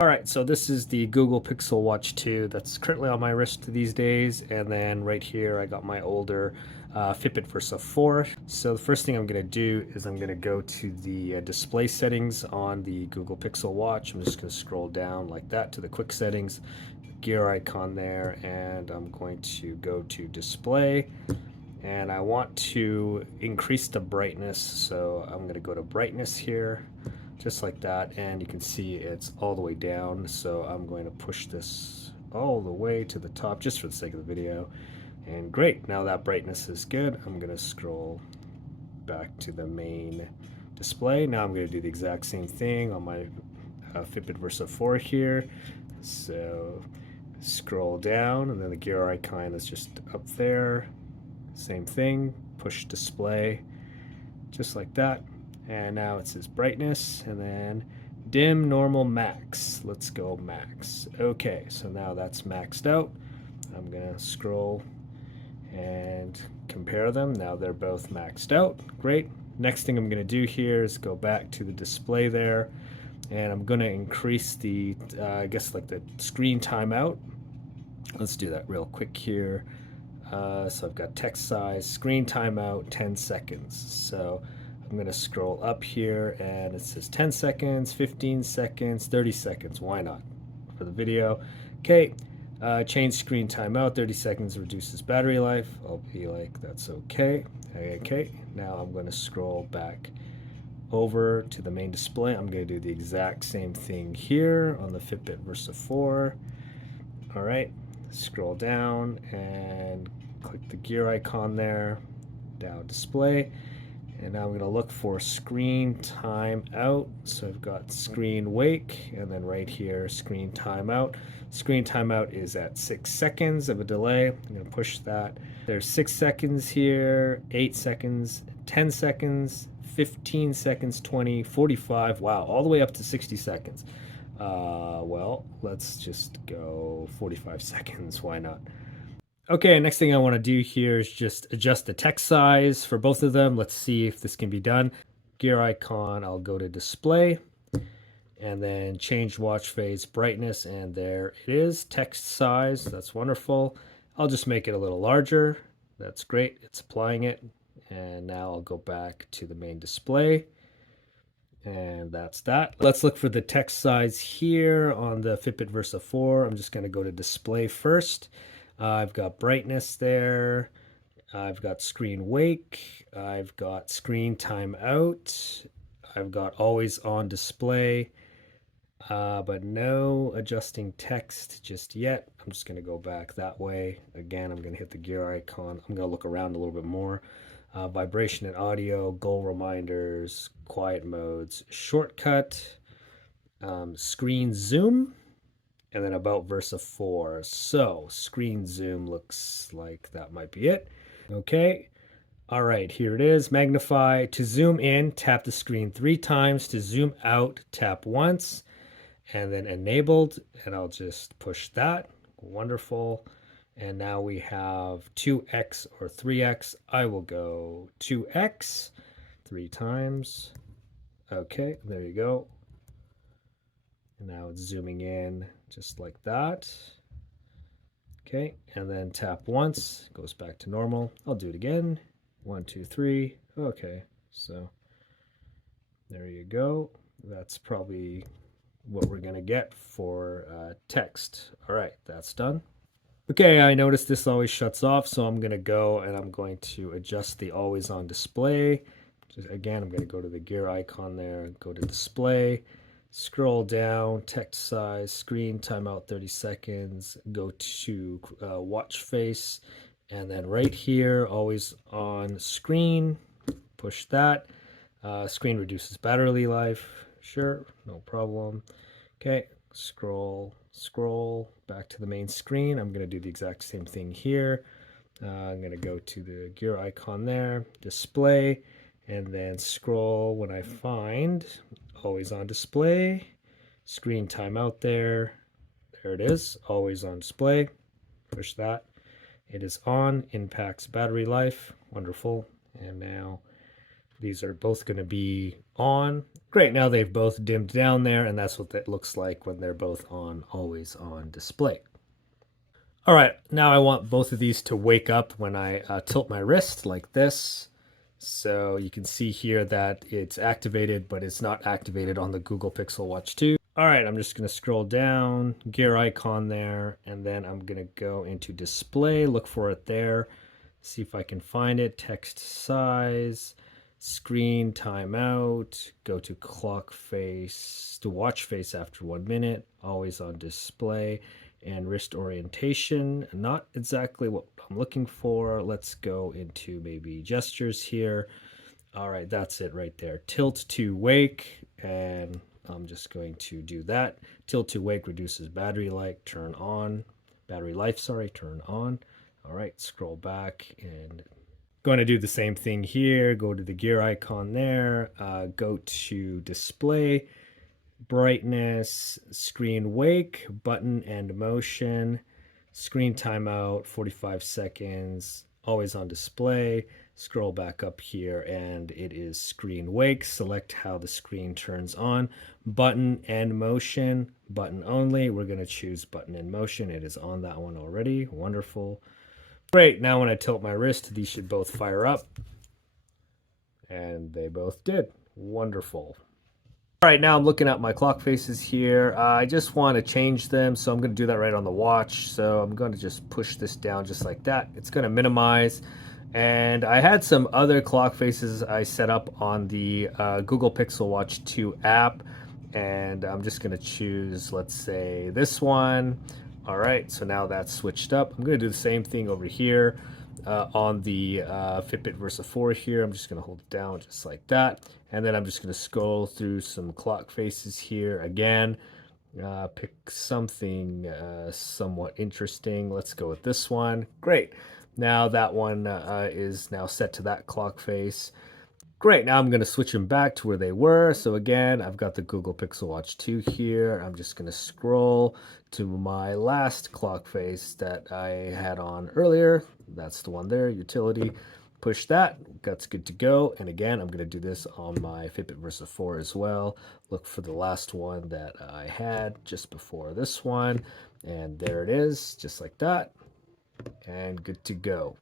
Alright, so this is the Google Pixel Watch 2 that's currently on my wrist these days, and then right here I got my older Fitbit Versa 4. So the first thing I'm going to do is I'm going to go to the display settings on the Google Pixel Watch. I'm just going to scroll down like that to the quick settings, gear icon there, and I'm going to go to display, and I want to increase the brightness, so I'm going to go to brightness here, just like that, and you can see it's all the way down, so I'm going to push this all the way to the top just for the sake of the video. And great, now that brightness is good. I'm going to scroll back to the main display. Now I'm going to do the exact same thing on my Fitbit Versa 4 here. So scroll down, and then the gear icon is just up there. Same thing, push display, just like that. And now it says brightness, and then dim, normal, max. Let's go max. Okay, so now that's maxed out. I'm gonna scroll and compare them. Now they're both maxed out. Great. Next thing I'm gonna do here is go back to the display there, and I'm gonna increase the, I guess like the screen timeout. Let's do that real quick here. So I've got text size, screen timeout, 10 seconds. So I'm going to scroll up here, and it says 10 seconds, 15 seconds, 30 seconds. Why not? For the video. Okay, change screen timeout, 30 seconds reduces battery life. I'll be like, that's okay. Okay, now I'm going to scroll back over to the main display. I'm going to do the exact same thing here on the Fitbit Versa 4. All right, scroll down and click the gear icon there, down display. And now I'm going to look for screen timeout. So I've got screen wake, and then right here, screen timeout. Screen timeout is at 6 seconds of a delay. I'm going to push that. There's 6 seconds here, 8 seconds, 10 seconds, 15 seconds, 20, 45. Wow, all the way up to 60 seconds. Well, let's just go 45 seconds. Why not? Okay, next thing I want to do here is just adjust the text size for both of them. Let's see if this can be done. Gear icon, I'll go to display, and then change watch face brightness, and there it is, text size. That's wonderful. I'll just make it a little larger. That's great, it's applying it. And now I'll go back to the main display, and that's that. Let's look for the text size here on the Fitbit Versa 4. I'm just going to go to display first. I've got brightness there. I've got screen wake. I've got screen timeout. I've got always on display, but no adjusting text just yet. I'm just going to go back that way. Again, I'm going to hit the gear icon. I'm going to look around a little bit more. Vibration and audio, goal reminders, quiet modes, shortcut, screen zoom, and then about Versa 4. So screen zoom looks like that might be it. Okay. All right, here it is. Magnify. To zoom in, tap the screen 3 times. To zoom out, tap once, and then enabled. And I'll just push that. Wonderful. And now we have 2x or 3x. I will go 2x 3 times. Okay, there you go. And now it's zooming in just like that. Okay, and then tap once, goes back to normal. I'll do it again. 1, 2, 3. Okay, so there you go. That's probably what we're gonna get for text. All right, that's done. Okay, I noticed this always shuts off, so I'm gonna go and I'm going to adjust the always on display. Again, I'm gonna go to the gear icon there, go to display, scroll down, text size, screen timeout 30 seconds, go to watch face, and then right here, always on screen, push that. Screen reduces battery life, sure, no problem. Okay, scroll back to the main screen. I'm going to do the exact same thing here. I'm going to go to the gear icon there, display, and then scroll when I find always on display, screen timeout there. There it is, always on display. Push that. It is on, impacts battery life. Wonderful. And now These are both going to be on. Great, now they've both dimmed down there, and that's what it looks like when they're both on, always on display. All right, now I want both of these to wake up when I tilt my wrist like this. So you can see here that it's activated, but it's not activated on the Google Pixel Watch 2. All right, I'm just going to scroll down, gear icon there, and then I'm going to go into display, look for it there, see if I can find it, text size, screen timeout, go to clock face, to watch face after 1 minute, always on display, and wrist orientation. Not exactly what I'm looking for. Let's go into maybe gestures here. All right, that's it right there. Tilt to wake, and I'm just going to do that. Tilt to wake reduces battery life, turn on. Battery life, sorry, turn on. All right, scroll back and going to do the same thing here. Go to the gear icon there, go to display, brightness, screen wake, button and motion, screen timeout, 45 seconds, always on display. Scroll back up here and it is screen wake. Select how the screen turns on. Button and motion, button only. We're going to choose button and motion. It is on that one already. Wonderful. Great. Now when I tilt my wrist, these should both fire up. And they both did. Wonderful. All right, now I'm looking at my clock faces here. I just want to change them, so I'm going to do that right on the watch. So I'm going to just push this down just like that. It's going to minimize. And I had some other clock faces I set up on the Google Pixel Watch 2 app. And I'm just going to choose, let's say, this one. All right, so now that's switched up. I'm going to do the same thing over here. On the Fitbit Versa 4 here, I'm just going to hold it down just like that. And then I'm just going to scroll through some clock faces here again. Pick something somewhat interesting. Let's go with this one. Great. Now that one is now set to that clock face. Great, now I'm going to switch them back to where they were. So again, I've got the Google Pixel Watch 2 here. I'm just going to scroll to my last clock face that I had on earlier. That's the one there, utility. Push that, that's good to go. And again, I'm going to do this on my Fitbit Versa 4 as well. Look for the last one that I had just before this one. And there it is, just like that. And good to go.